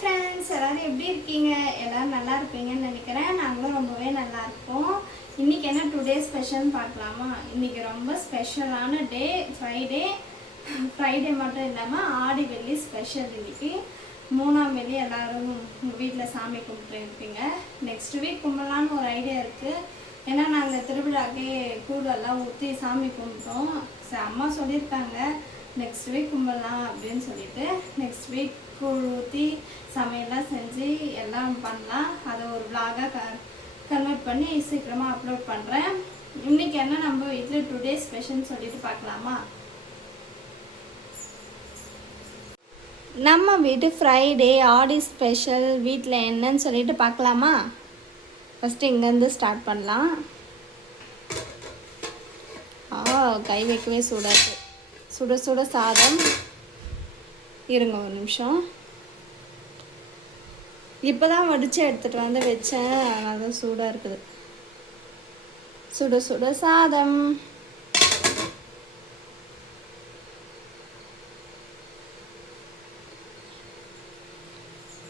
Friends, எல்லாரும் எப்படி இருக்கீங்க? எல்லாரும் நல்லா இருப்பீங்கன்னு நினைக்கிறேன். நாங்களும் ரொம்பவே நல்லா இருக்கோம். இன்னைக்கு என்ன டுடே ஸ்பெஷல்னு பார்க்கலாமா? இன்னைக்கு ரொம்ப ஸ்பெஷலான டே, ஃப்ரைடே மட்டும் இல்லாமல் ஆடி வெள்ளி ஸ்பெஷல். இன்னைக்கு 3ஆம் வெள்ளி எல்லாரும் உங்கள் வீட்டில் சாமி கும்பிட்டுருப்பீங்க. நெக்ஸ்ட் வீக் கும்பலான்னு ஒரு ஐடியா இருக்குது. ஏன்னா நாங்கள் திருவிழாக்கே கூடெல்லாம் ஊற்றி சாமி கும்பிட்டோம். அம்மா சொல்லியிருக்காங்க நெக்ஸ்ட் வீக் கும்பிடலாம் அப்படின்னு சொல்லிட்டு. நெக்ஸ்ட் வீக் கூழ் ஊற்றி சமையல்லாம் செஞ்சு எல்லாம் பண்ணலாம். அதை ஒரு விலாகாக கன்வெர்ட் பண்ணி சீக்கிரமாக அப்லோட் பண்ணுறேன். இன்றைக்கி என்ன நம்ம வீட்டில் டுடே ஸ்பெஷல்னு சொல்லிட்டு பார்க்கலாமா? நம்ம வீட்டு ஃப்ரைடே ஆடி ஸ்பெஷல் வீட்டில் என்னன்னு சொல்லிட்டு பார்க்கலாமா? ஃபஸ்ட்டு இங்கேருந்து ஸ்டார்ட் பண்ணலாம். கை வைக்கவே சூடாது. சுட சுட சாதம். இருங்க ஒரு நிமிஷம். இப்போ தான் வடித்து எடுத்துகிட்டு வந்து வச்சேன், அதனால தான் சூடாக இருக்குது. சுட சுட சாதம்.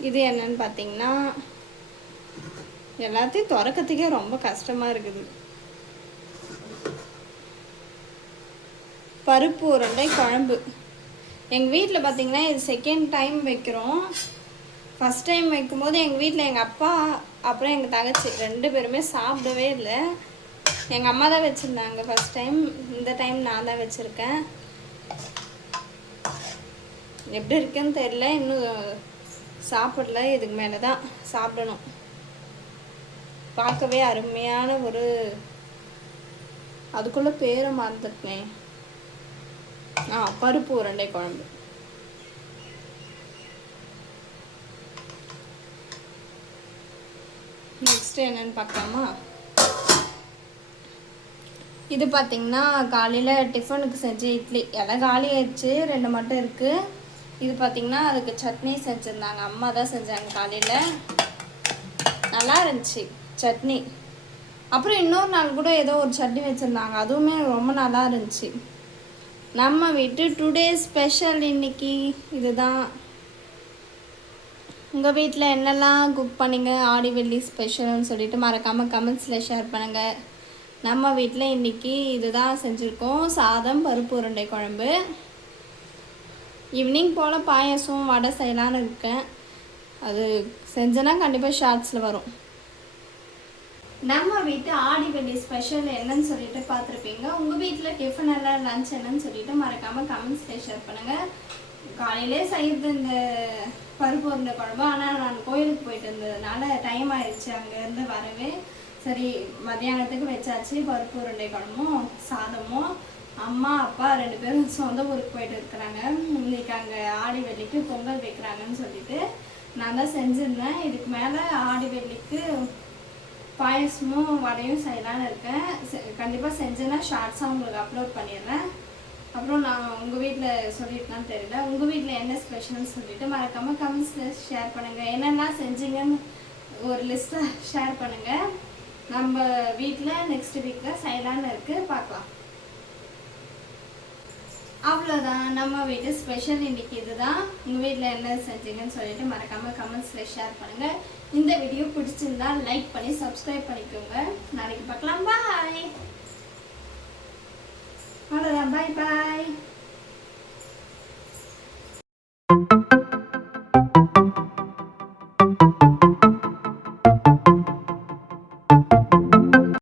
இது என்னன்னு பார்த்தீங்கன்னா, எல்லாத்தையும் திறக்கிறதுக்கே ரொம்ப கஷ்டமாக இருக்குது. பருப்பு உருண்டை குழம்பு. எங்கள் வீட்டில் பார்த்திங்கன்னா இது செகண்ட் டைம் வைக்கிறோம். ஃபஸ்ட் டைம் வைக்கும்போது எங்கள் வீட்டில் எங்கள் அப்பா அப்புறம் எங்கள் தங்கச்சி 2 பேருமே சாப்பிடவே இல்லை. எங்கள் அம்மா தான் வச்சுருந்தாங்க ஃபஸ்ட் டைம். இந்த டைம் நான் தான் வச்சுருக்கேன். எப்படி இருக்குன்னு தெரியல, இன்னும் சாப்பிடல. இதுக்கு மேலே தான் சாப்பிடணும். பார்க்கவே அருமையான ஒரு, அதுக்குள்ளே பேரை மறந்துட்டேன். பருப்பு உருண்டை குழம்பு. நெக்ஸ்ட் என்னன்னு பார்க்கலாமா? இது பார்த்தீங்கன்னா காலையில் டிஃபனுக்கு செஞ்ச இட்லி எல்லாம் காலி ஆயிடுச்சு, 2 மட்டும் இருக்குது. இது பார்த்தீங்கன்னா அதுக்கு சட்னி செஞ்சுருந்தாங்க, அம்மா தான் செஞ்சாங்க காலையில். நல்லா இருந்துச்சு சட்னி. அப்புறம் இன்னொரு நாள் கூட ஏதோ ஒரு சட்னி வச்சுருந்தாங்க, அதுவுமே ரொம்ப நல்லா இருந்துச்சு. நம்ம வீட்டு டுடே ஸ்பெஷல் இன்னைக்கு இதுதான். உங்கள் வீட்டில் என்னெல்லாம் குக் பண்ணிங்க ஆடி வெள்ளி ஸ்பெஷல்னு சொல்லிட்டு மறக்காமல் கமெண்ட்ஸில் ஷேர் பண்ணுங்கள். நம்ம வீட்டில் இன்றைக்கி இதுதான் செஞ்சுருக்கோம். சாதம், பருப்பு உருண்டை குழம்பு. ஈவினிங் போல் பாயசம் வடை செய்யலான்னு இருக்கேன். அது செஞ்சேன்னா கண்டிப்பாக ஷார்ட்ஸில் வரும். நம்ம வீட்டு ஆடி வெள்ளி ஸ்பெஷல் என்னன்னு சொல்லிட்டு பார்த்துருப்பீங்க. உங்கள் வீட்டில் டிஃபன் எல்லாம் லஞ்ச் என்னன்னு சொல்லிட்டு மறக்காமல் கமெண்ட்ஸில் ஷேர் பண்ணுங்கள். காலையிலே செய்கிறது இந்த பருப்பு உருண்டை குழம்பு. ஆனால் நான் கோயிலுக்கு போயிட்டு இருந்ததுனால டைம் ஆயிடுச்சு அங்கேருந்து வரவே. சரி மத்தியானத்துக்கு வச்சாச்சு பருப்பு உருண்டை குழம்பும் சாதமும். அம்மா அப்பா 2 பேரும் சொந்த ஊருக்கு போயிட்டு இருக்கிறாங்க. இன்றைக்கி அங்கே ஆடி வெள்ளிக்கு பொங்கல் வைக்கிறாங்கன்னு சொல்லிட்டு நான் தான் செஞ்சுருந்தேன். இதுக்கு மேலே ஆடி வெள்ளிக்கு பாயசமும் வடையும் செய்யலான்னு இருக்கேன். கண்டிப்பாக செஞ்சேன்னா ஷார்ட்ஸாக உங்களுக்கு அப்லோட் பண்ணிடுறேன். அப்புறம் நான் உங்கள் வீட்டில் சொல்லிட்டுலாம் தெரியல, உங்கள் வீட்டில் என்ன ஸ்பெஷல்னு சொல்லிவிட்டு மறக்காமல் கமெண்ட்ஸில் ஷேர் பண்ணுங்கள். என்னெல்லாம் செஞ்சீங்கன்னு ஒரு லிஸ்ட்டை ஷேர் பண்ணுங்கள். நம்ம வீட்டில் நெக்ஸ்ட் வீக்கில் செய்யலான்னு இருக்குது, பார்க்கலாம். அவ்வளோதான் நம்ம வீட்டு ஸ்பெஷல் இன்றைக்கி இதுதான். உங்கள் வீட்டில் என்ன செஞ்சீங்கன்னு சொல்லிட்டு மறக்காமல் கமெண்ட்ஸில் ஷேர் பண்ணுங்கள். இந்த வீடியோ பிடிச்சிருந்தா லைக் பண்ணி சப்ஸ்கிரைப் பண்ணிக்கோங்க. நாளைக்கு பார்க்கலாம். பாய். அவ்வளோதான். பாய் பாய்.